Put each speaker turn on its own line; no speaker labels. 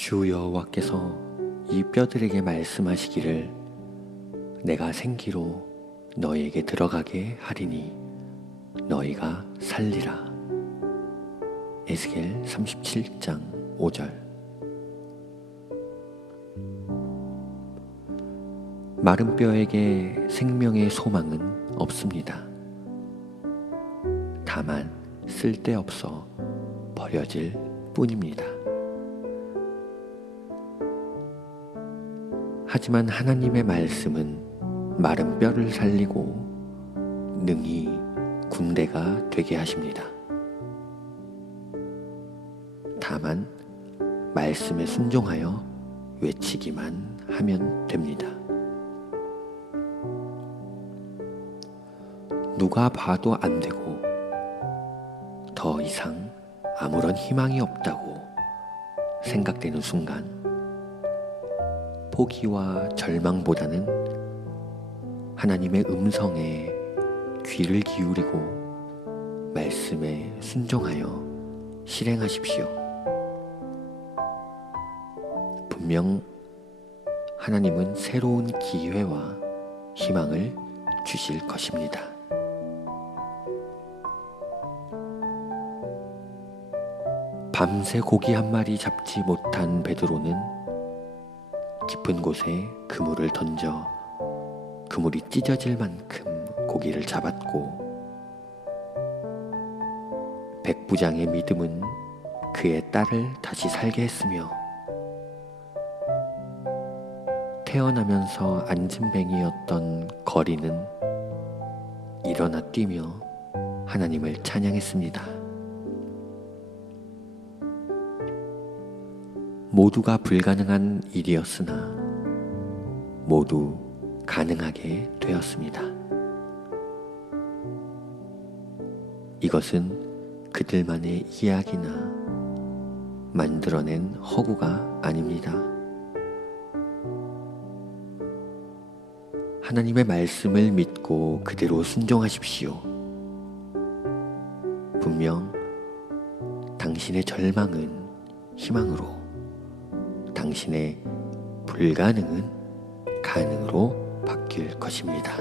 주 여호와께서 이 뼈들에게 말씀하시기를 내가 생기로 너희에게 들어가게 하리니 너희가 살리라. 에스겔 37장 5절 마른 뼈에게 생명의 소망은 없습니다. 다만 쓸데없어 버려질 뿐입니다. 하지만 하나님의 말씀은 마른 뼈를 살리고 능히 군대가 되게 하십니다. 다만 말씀에 순종하여 외치기만 하면 됩니다. 누가 봐도 안 되고 더 이상 아무런 희망이 없다고 생각되는 순간 포기와 절망보다는 하나님의 음성에 귀를 기울이고 말씀에 순종하여 실행하십시오. 분명 하나님은 새로운 기회와 희망을 주실 것입니다. 밤새 고기 한 마리 잡지 못한 베드로는 깊은 곳에 그물을 던져 그물이 찢어질 만큼 고기를 잡았고 백부장의 믿음은 그의 딸을 다시 살게 했으며 태어나면서 안진뱅이였던 거리는 일어나 뛰며 하나님을 찬양했습니다. 모두가 불가능한 일이었으나 모두 가능하게 되었습니다. 이것은 그들만의 이야기나 만들어낸 허구가 아닙니다. 하나님의 말씀을 믿고 그대로 순종하십시오. 분명 당신의 절망은 희망으로 당신의 불가능은 가능으로 바뀔 것입니다.